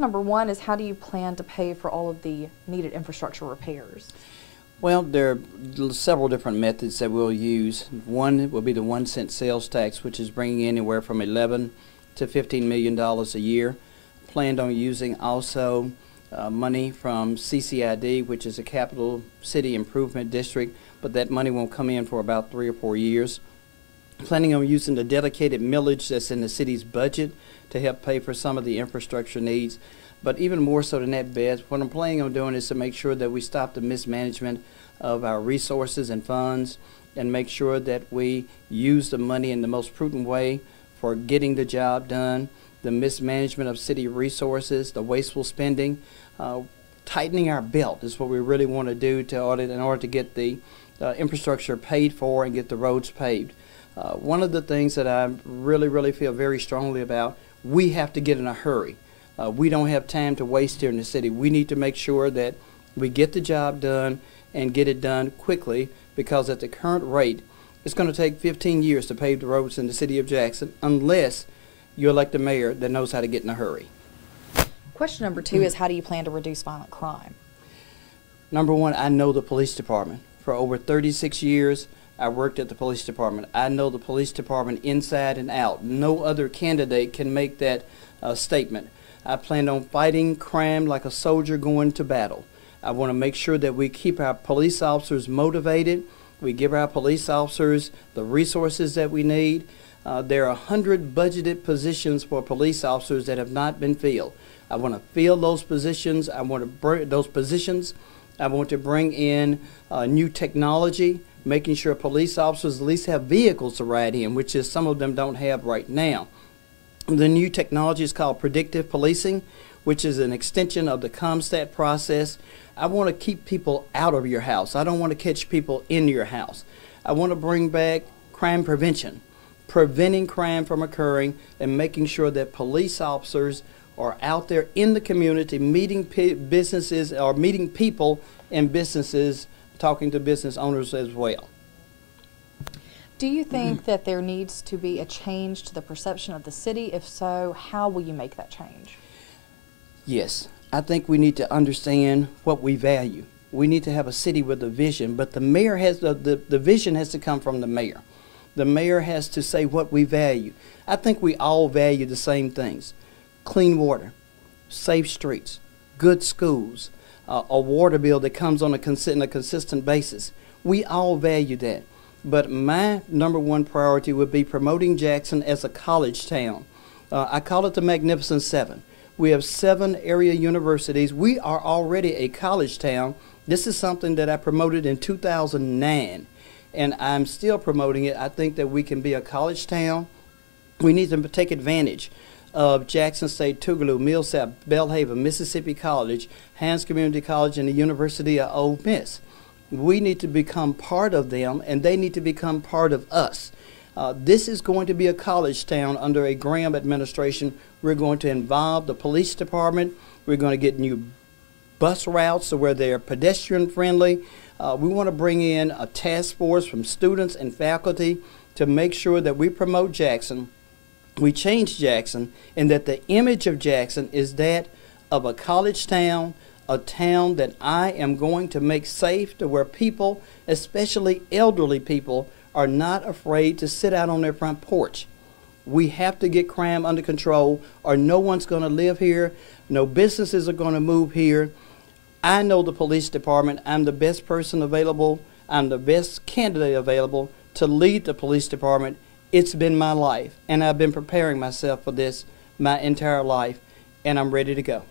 Number one is, how do you plan to pay for all of the needed infrastructure repairs? Well, there are several different methods that we'll use. One will be the 1 cent sales tax, which is bringing anywhere from $11 to $15 million a year. Planned on using also money from CCID, which is a Capital City Improvement District, but that money won't come in for about 3 or 4 years. Planning on using the dedicated millage that's in the city's budget to help pay for some of the infrastructure needs. But even more so than that, Beth, what I'm planning on doing is to make sure that we stop the mismanagement of our resources and funds and make sure that we use the money in the most prudent way for getting the job done, the mismanagement of city resources, the wasteful spending. Tightening our belt is what we really want to do in order to get the infrastructure paid for and get the roads paved. One of the things that I really feel very strongly about, we have to get in a hurry. We don't have time to waste here in the city. We need to make sure that we get the job done and get it done quickly, because at the current rate, it's going to take 15 years to pave the roads in the city of Jackson unless you elect a mayor that knows how to get in a hurry. Question number two is, how do you plan to reduce violent crime? Number one, I know the police department. For over 36 years, I worked at the police department. I know the police department inside and out. No other candidate can make that statement. I plan on fighting crime like a soldier going to battle. I want to make sure that we keep our police officers motivated. We give our police officers the resources that we need. There are 100 budgeted positions for police officers that have not been filled. I want to fill those positions. I want to bring in new technology, making sure police officers at least have vehicles to ride in, which is some of them don't have right now. The new technology is called predictive policing, which is an extension of the CompStat process. I want to keep people out of your house. I don't want to catch people in your house. I want to bring back crime prevention, preventing crime from occurring and making sure that police officers are out there in the community meeting businesses or meeting people and businesses, talking to business owners as well. Do you think that there needs to be a change to the perception of the city? If so, how will you make that change? Yes, I think we need to understand what we value. We need to have a city with a vision, but the mayor has the vision has to come from the mayor. The mayor has to say what we value. I think we all value the same things: clean water, safe streets, good schools, a water bill that comes on a consistent basis. We all value that. But my number one priority would be promoting Jackson as a college town. I call it the Magnificent Seven. We have 7 area universities. We are already a college town. This is something that I promoted in 2009, and I'm still promoting it. I think that we can be a college town. We need to take advantage of Jackson State, Tougaloo, Millsap, Belhaven, Mississippi College, Hands Community College, and the University of Ole Miss. We need to become part of them, and they need to become part of us. This is going to be a college town under a Graham administration. We're going to involve the police department. We're going to get new bus routes so where they're pedestrian friendly. We want to bring in a task force from students and faculty to make sure that we promote Jackson, we change Jackson, and that the image of Jackson is that of a college town, a town that I am going to make safe, to where people, especially elderly people, are not afraid to sit out on their front porch. We have to get crime under control, or no one's going to live here. No businesses are going to move here. I know the police department. I'm the best person available. I'm the best candidate available to lead the police department. It's been my life, and I've been preparing myself for this my entire life, and I'm ready to go.